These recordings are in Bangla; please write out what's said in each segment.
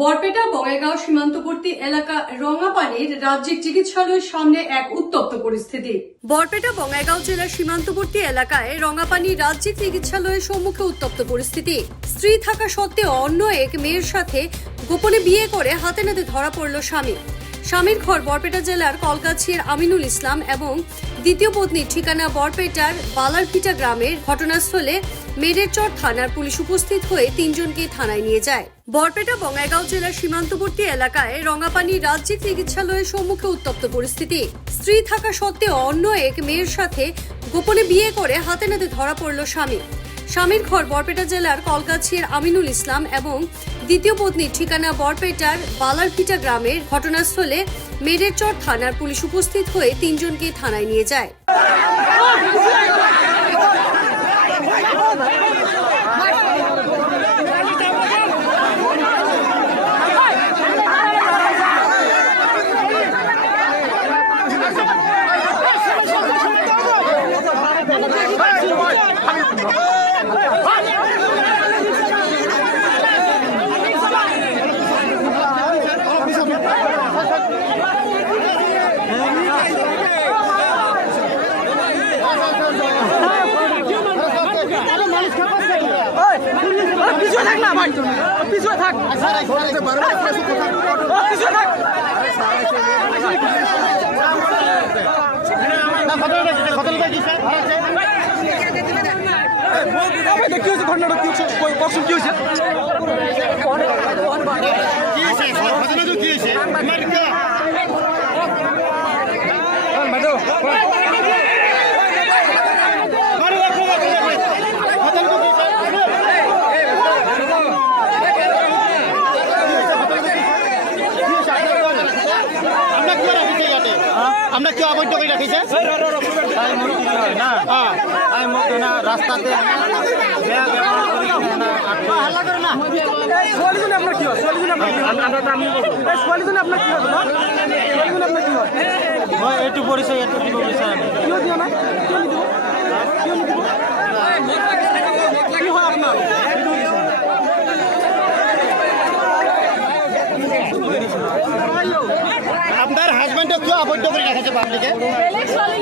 বরপেটা, বঙ্গাইগাঁও সীমান্তবর্তী এলাকা রঙাপানির রাজ্যিক চিকিৎসালয়ের সামনে এক উত্তপ্ত পরিস্থিতি। বরপেটা, বঙ্গাইগাঁও জেলার সীমান্তবর্তী এলাকায় রঙাপানি রাজ্যিক চিকিৎসালয়ের সম্মুখে উত্তপ্ত পরিস্থিতি। স্ত্রী থাকা সত্ত্বেও অন্য এক মেয়ের সাথে গোপনে বিয়ে করে হাতে নাতে ধরা পড়ল স্বামী। স্বামীর ঘর বরপেটা জেলার কলকাছির আমিনুল ইসলাম এবং দ্বিতীয় পত্নীর ঠিকানা বরপেটার বালারভিটা গ্রামের ঘটনাস্থলে মেডেরচর থানার পুলিশ উপস্থিত হয়ে তিনজনকে থানায় নিয়ে যায়। বরপেটা বঙ্গাইগাঁও জেলার সীমান্তবর্তী এলাকায় রঙাপানি রাজ্যিক চিকিৎসালয়ের সম্মুখে উত্তপ্ত পরিস্থিতি। স্ত্রী থাকা সত্ত্বেও অন্য এক মেয়ের সাথে গোপনে বিয়ে করে হাতে নাতে ধরা পড়ল স্বামী। স্বামীর ঘর বরপেটা জেলার কলকাছির আমিনুল ইসলাম এবং দ্বিতীয় পত্নীর ঠিকানা বরপেটার বালারভিটা গ্রামের ঘটনাস্থলে মেডেরচর থানার পুলিশ উপস্থিত হয়ে তিনজনকে থানায় নিয়ে যায়। পিছনে থাক না ভাই পিছনে থাক। পিছনে থাক। কি হয়েছে ঘটনাটা কি কখন কি হয়েছে? আমরা কি অবৈধ করে রাখিছে হ্যাঁ। না রাস্তাতে না আপনার কি হয় আপনার কি হয় এই সোয়ালিজনে আপনার কি হয় দাদা সোয়ালিজনে আপনার কি হয় মই পৰিছে দিব ছোৱালী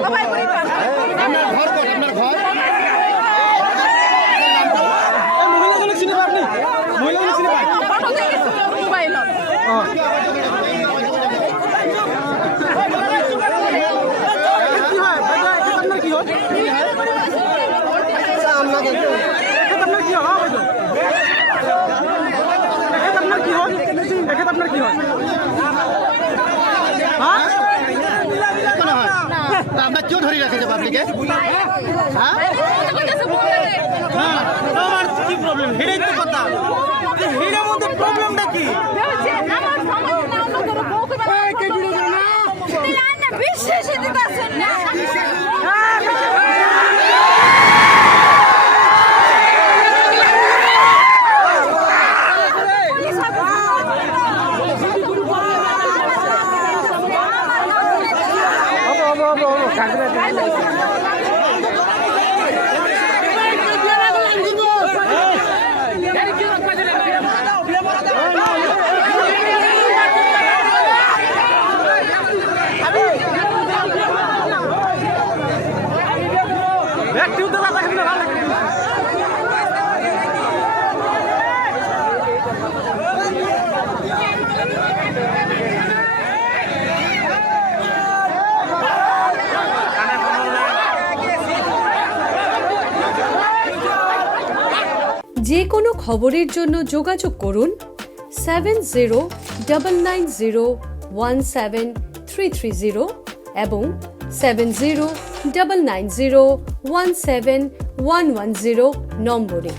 কবাই কৰি পাম আপনার ঘর কোন আপনার ঘর এই চিনি পায় আপনি মহিলাজনক চিনি পায় ফটো কি হয় কি হয়? আপনার কি হয় আপনার কেউ ধরে রাখিছে পাবলিকে আমার কি প্রবলেম হেডেই তো কথা হেডের মধ্যে প্রবলেমটা কি বিশ্বাস দিতে আসেন না। একটু দাদা দেখেন না ভালো লাগবে। যে কোনো খবরের জন্য যোগাযোগ করুন seven zero double nine zero one seven three three zero এবং seven zero double nine zero one seven one one zero নম্বরে।